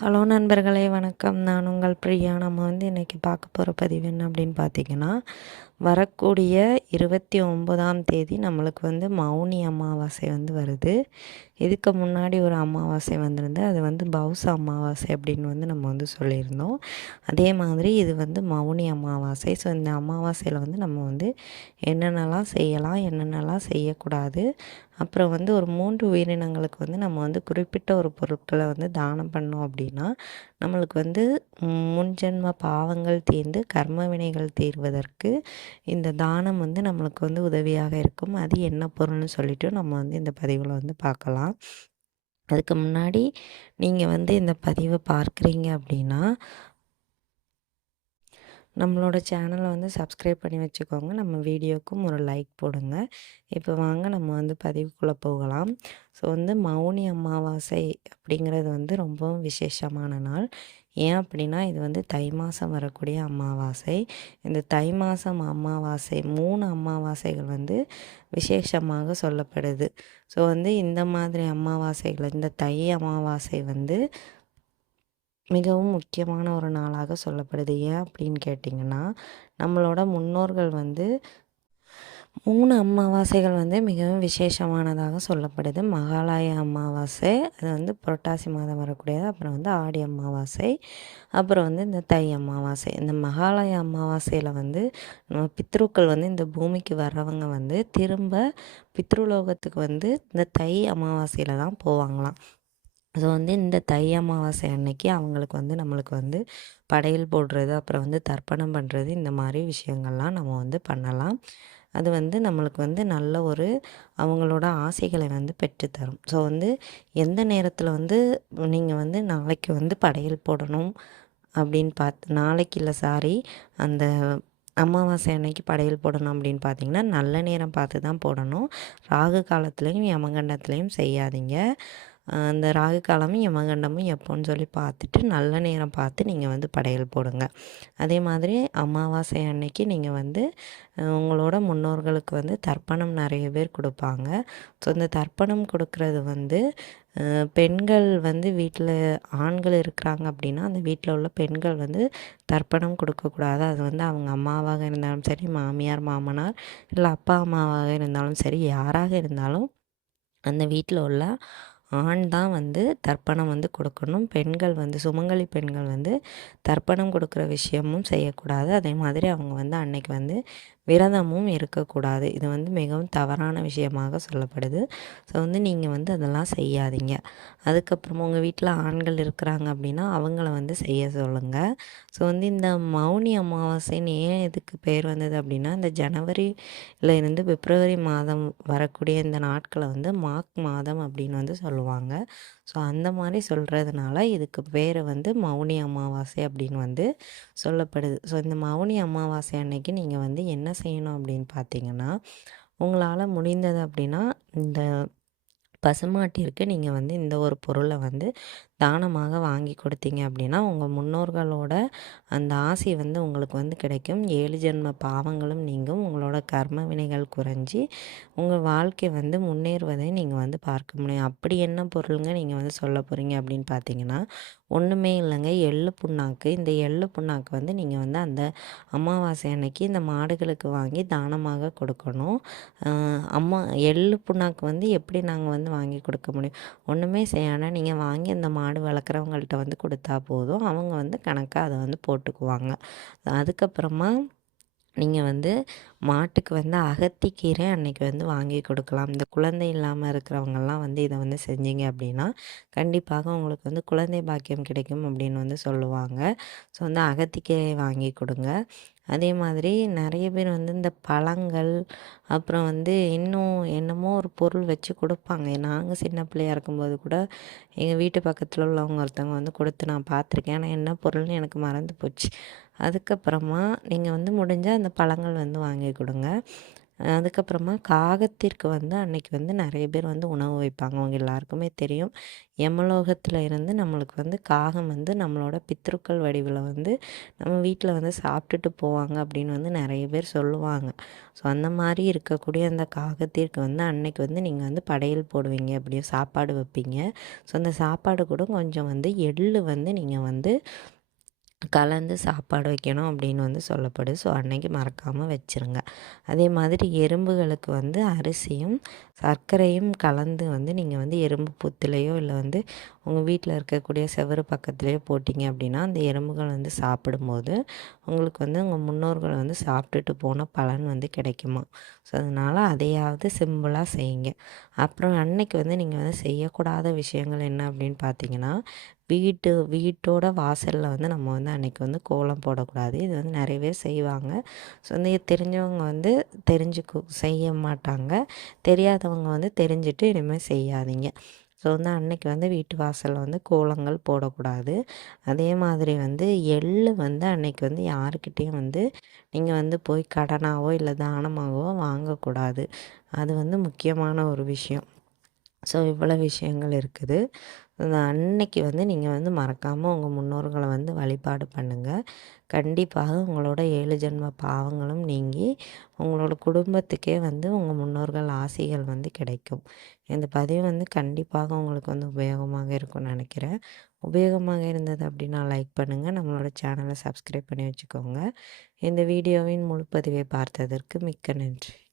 Hello நண்பர்களே வணக்கம். நான் உங்கள் பிரியா. நம்ம வந்து இன்றைக்கி பார்க்க போகிற பதிவு என்ன அப்படின்னு பார்த்தீங்கன்னா வரக்கூடிய இருபத்தி ஒம்பதாம் தேதி நம்மளுக்கு வந்து மௌனி அமாவாசை வந்து வருது. இதுக்கு முன்னாடி ஒரு அமாவாசை வந்திருந்து அது வந்து பௌச அமாவாசை அப்படின்னு வந்து நம்ம வந்து சொல்லியிருந்தோம். அதே மாதிரி இது வந்து மௌனி அமாவாசை. ஸோ இந்த அமாவாசையில் வந்து நம்ம வந்து என்னென்னலாம் செய்யலாம் என்னென்னலாம் செய்யக்கூடாது. அப்புறம் வந்து ஒரு மூன்று உயிரினங்களுக்கு வந்து நம்ம வந்து குறிப்பிட்ட ஒரு பொருட்களை வந்து தானம் பண்ணோம் அப்படின்னா நம்மளுக்கு வந்து முன்ஜென்ம பாவங்கள் தீர்ந்து கர்ம வினைகள் தீர்வதற்கு இந்த தானம் வந்து நம்மளுக்கு வந்து உதவியாக இருக்கும். அது என்ன பொருள்னு சொல்லிட்டு நம்ம வந்து இந்த பதிவில் வந்து பார்க்கலாம். அதுக்கு முன்னாடி நீங்கள் வந்து இந்த பதிவை பார்க்குறீங்க அப்படின்னா நம்மளோட சேனலை வந்து சப்ஸ்கிரைப் பண்ணி வச்சுக்கோங்க. நம்ம வீடியோக்கும் ஒரு லைக் போடுங்க. இப்போ வாங்க நம்ம வந்து பதிவுக்குள்ளே போகலாம். ஸோ வந்து மௌனி அமாவாசை அப்படிங்கிறது வந்து ரொம்பவும் விசேஷமான நாள். ஏன் அப்படின்னா இது வந்து தை மாதம் வரக்கூடிய அமாவாசை. இந்த தை மாதம் அமாவாசை மூணு அமாவாசைகள் வந்து விசேஷமாக சொல்லப்படுது. ஸோ வந்து இந்த மாதிரி அமாவாசைகள் இந்த தை அமாவாசை வந்து மிகவும் முக்கியமான ஒரு நாளாக சொல்லப்படுது. ஏன் அப்படின்னு கேட்டிங்கன்னா நம்மளோட முன்னோர்கள் வந்து மூணு அமாவாசைகள் வந்து மிகவும் விசேஷமானதாக சொல்லப்படுது. மகாலய அமாவாசை அது வந்து புரட்டாசி மாதம் வரக்கூடியது அப்புறம் வந்து ஆடி அமாவாசை அப்புறம் வந்து இந்த தை அமாவாசை. இந்த மகாலய அமாவாசையில் வந்து நம்ம பித்ருக்கள் வந்து இந்த பூமிக்கு வர்றவங்க வந்து திரும்ப பித்ருலோகத்துக்கு வந்து இந்த தை அமாவாசையில் தான் போவாங்களாம். ஸோ வந்து இந்த தை அமாவாசை அன்னைக்கு அவங்களுக்கு வந்து நம்மளுக்கு வந்து படையல் போடுறது அப்புறம் வந்து தர்ப்பணம் பண்ணுறது இந்த மாதிரி விஷயங்கள்லாம் நம்ம வந்து பண்ணலாம். அது வந்து நம்மளுக்கு வந்து நல்ல ஒரு அவங்களோட ஆசைகளை வந்து பெற்றுத்தரும். ஸோ வந்து எந்த நேரத்தில் வந்து நீங்கள் வந்து நாளைக்கு வந்து படையல் போடணும் அப்படின்னு பார்த்து நாளைக்கு இல்லை சாரி அந்த அமாவாசை அன்னைக்கு படையல் போடணும் அப்படின்னு பார்த்தீங்கன்னா நல்ல நேரம் பார்த்து தான் போடணும். ராகு காலத்துலேயும் யமகண்டத்துலேயும் செய்யாதீங்க. அந்த ராகு காலமும் யமகண்டமும் எப்போன்னு சொல்லி பார்த்துட்டு நல்ல நேரம் பார்த்து நீங்கள் வந்து படையல் போடுங்க. அதே மாதிரி அமாவாசை அன்னைக்கு நீங்கள் வந்து உங்களோட முன்னோர்களுக்கு வந்து தர்ப்பணம் நிறைய பேர் கொடுப்பாங்க. ஸோ இந்த தர்ப்பணம் கொடுக்கறது வந்து பெண்கள் வந்து வீட்டில் ஆண்கள் இருக்கிறாங்க அப்படின்னா அந்த வீட்டில் உள்ள பெண்கள் வந்து தர்ப்பணம் கொடுக்கக்கூடாது. அது வந்து அவங்க அம்மாவாக இருந்தாலும் சரி மாமியார் மாமனார் இல்லை அப்பா அம்மாவாக இருந்தாலும் சரி யாராக இருந்தாலும் அந்த வீட்டில் உள்ள ஆண் தான் வந்து தர்ப்பணம் வந்து கொடுக்கணும். பெண்கள் வந்து சுமங்கலி பெண்கள் வந்து தர்ப்பணம் கொடுக்குற விஷயமும் செய்யக்கூடாது. அதே மாதிரி அவங்க வந்து அன்னைக்கு வந்து விரதமும் இருக்கக்கூடாது. இது வந்து மிகவும் தவறான விஷயமாக சொல்லப்படுது. ஸோ வந்து நீங்கள் வந்து அதெல்லாம் செய்யாதீங்க. அதுக்கப்புறம் உங்கள் வீட்டில் ஆண்கள் இருக்கிறாங்க அப்படின்னா அவங்கள வந்து செய்ய சொல்லுங்கள் ஸோ வந்து இந்த மௌனி அமாவாசைன்னு ஏன் இதுக்கு பேர் வந்தது அப்படின்னா இந்த ஜனவரியில் இருந்து பிப்ரவரி மாதம் வரக்கூடிய இந்த நாட்களை வந்து மாக் மாதம் அப்படின்னு வந்து சொல்லுவாங்க. ஸோ அந்த மாதிரி சொல்கிறதுனால இதுக்கு பேர் வந்து மௌனி அமாவாசை அப்படின்னு வந்து சொல்லப்படுது. ஸோ இந்த மௌனி அமாவாசை அன்னைக்கு நீங்கள் வந்து என்ன செய்யணும் அப்படின்னு பார்த்தீங்கன்னா உங்களால் முடிந்தது அப்படின்னா இந்த பசுமாட்டிற்கு நீங்கள் வந்து இந்த ஒரு பொருளை வந்து தானமாக வாங்கி கொடுத்தீங்க அப்படின்னா உங்கள் முன்னோர்களோட அந்த ஆசை வந்து உங்களுக்கு வந்து கிடைக்கும். ஏழு ஜென்ம பாவங்களும் நீங்கும். உங்களோட கர்ம வினைகள் குறைஞ்சி உங்கள் வாழ்க்கை வந்து முன்னேறுவதை நீங்கள் வந்து பார்க்க முடியும். அப்படி என்ன பொருளுங்க நீங்கள் வந்து சொல்ல போகிறீங்க அப்படின்னு பார்த்தீங்கன்னா ஒன்றுமே இல்லைங்க. எள்ளு புண்ணாக்கு. இந்த எள்ளு புண்ணாக்கு வந்து நீங்கள் வந்து அந்த அமாவாசை அன்னைக்கு இந்த மாடுகளுக்கு வாங்கி தானமாக கொடுக்கணும். அம்மா எள்ளு புண்ணாக்கு வந்து எப்படி நாங்கள் வந்து வாங்கி கொடுக்க முடியும்? ஒன்றுமே செய்யாமல் நீங்கள் வாங்கி அந்த மா மாடு வளர்க்குறவங்கள்ட்ட வந்து கொடுத்தா போதும். அவங்க வந்து கணக்காக அதை வந்து போட்டுக்குவாங்க. அதுக்கப்புறமா நீங்கள் வந்து மாட்டுக்கு வந்து அகத்திக்கீரை அன்றைக்கி வந்து வாங்கி கொடுக்கலாம். இந்த குழந்தை இல்லாமல் இருக்கிறவங்கெல்லாம் வந்து இதை வந்து செஞ்சீங்க அப்படின்னா கண்டிப்பாக உங்களுக்கு வந்து குழந்தை பாக்கியம் கிடைக்கும் அப்படின்னு வந்து சொல்லுவாங்க. ஸோ வந்து அகத்திக்கீரை வாங்கி கொடுங்க. அதே மாதிரி நிறைய பேர் வந்து இந்த பழங்கள் அப்புறம் வந்து இன்னும் என்னமோ ஒரு பொருள் வச்சு கொடுப்பாங்க. நாங்கள் சின்ன பிள்ளையா இருக்கும்போது கூட எங்கள் வீட்டு பக்கத்தில் உள்ளவங்க ஒருத்தவங்க வந்து கொடுத்து நான் பார்த்துருக்கேன். ஆனால் என்ன பொருள்னு எனக்கு மறந்து போச்சு. அதுக்கப்புறமா நீங்கள் வந்து முடிஞ்சால் அந்த பழங்கள் வந்து வாங்கி கொடுங்க. அதுக்கப்புறமா காகத்திற்கு வந்து அன்னைக்கு வந்து நிறைய பேர் வந்து உணவு வைப்பாங்க. அவங்க எல்லாருக்குமே தெரியும். யமலோகத்தில் இருந்து நம்மளுக்கு வந்து காகம் வந்து நம்மளோட பித்ருக்கள் வடிவில் வந்து நம்ம வீட்டில் வந்து சாப்பிட்டுட்டு போவாங்க அப்படின்னு வந்து நிறைய பேர் சொல்லுவாங்க. ஸோ அந்த மாதிரி இருக்கக்கூடிய அந்த காகத்திற்கு வந்து அன்னைக்கு வந்து நீங்கள் வந்து படையல் போடுவீங்க. அப்படியே சாப்பாடு வைப்பீங்க. ஸோ அந்த சாப்பாடு கூட கொஞ்சம் வந்து எள்ளு வந்து நீங்கள் வந்து கலந்து சாப்பாடு வைக்கணும் அப்படின்னு வந்து சொல்லப்படுது ஸோ அன்னைக்கு மறக்காமல் வச்சுருங்க. அதே மாதிரி எறும்புகளுக்கு வந்து அரிசியும் சர்க்கரையும் கலந்து வந்து நீங்கள் வந்து எறும்பு புத்துலேயோ இல்லை வந்து உங்கள் வீட்டில் இருக்கக்கூடிய செவரு பக்கத்துலேயோ போட்டிங்க அப்படின்னா அந்த எறும்புகள் வந்து சாப்பிடும்போது உங்களுக்கு வந்து உங்கள் முன்னோர்கள் வந்து சாப்பிட்டுட்டு போன பலன் வந்து கிடைக்குமா? ஸோ அதனால் அதையாவது சிம்பிளாக செய்யுங்க. அப்புறம் அன்னைக்கு வந்து நீங்கள் வந்து செய்யக்கூடாத விஷயங்கள் என்ன அப்படின்னு பார்த்தீங்கன்னா வீட்டு வீட்டோட வாசலில் வந்து நம்ம வந்து அன்றைக்கி வந்து கோலம் போடக்கூடாது. இது வந்து நிறைய பேர் செய்வாங்க. ஸோ வந்து தெரிஞ்சவங்க வந்து தெரிஞ்சுக்க செய்ய மாட்டாங்க. தெரியாதவங்க வந்து தெரிஞ்சுட்டு இனிமேல் செய்யாதீங்க. ஸோ வந்து அன்னைக்கு வந்து வீட்டு வாசலில் வந்து கோலங்கள் போடக்கூடாது. அதே மாதிரி வந்து எள் வந்து அன்னைக்கு வந்து யாருக்கிட்டேயும் வந்து நீங்கள் வந்து போய் கடனாவோ இல்லை தானமாகவோ வாங்கக்கூடாது. அது வந்து முக்கியமான ஒரு விஷயம். ஸோ இவ்வளோ விஷயங்கள் இருக்குது. அன்னைக்கு வந்து நீங்கள் வந்து மறக்காமல் உங்கள் முன்னோர்களை வந்து வழிபாடு பண்ணுங்கள் கண்டிப்பாக உங்களோட ஏழு ஜென்ம பாவங்களும் நீங்கி உங்களோட குடும்பத்துக்கே வந்து உங்கள் முன்னோர்கள் ஆசைகள் வந்து கிடைக்கும். இந்த பதிவு வந்து கண்டிப்பாக உங்களுக்கு வந்து உபயோகமாக இருக்கும்னு நினைக்கிறேன். உபயோகமாக இருந்தது அப்படின்னா லைக் பண்ணுங்கள் நம்மளோட சேனலை சப்ஸ்கிரைப் பண்ணி வச்சுக்கோங்க. இந்த வீடியோவின் முழு பதிவை பார்த்ததற்கு மிக்க நன்றி.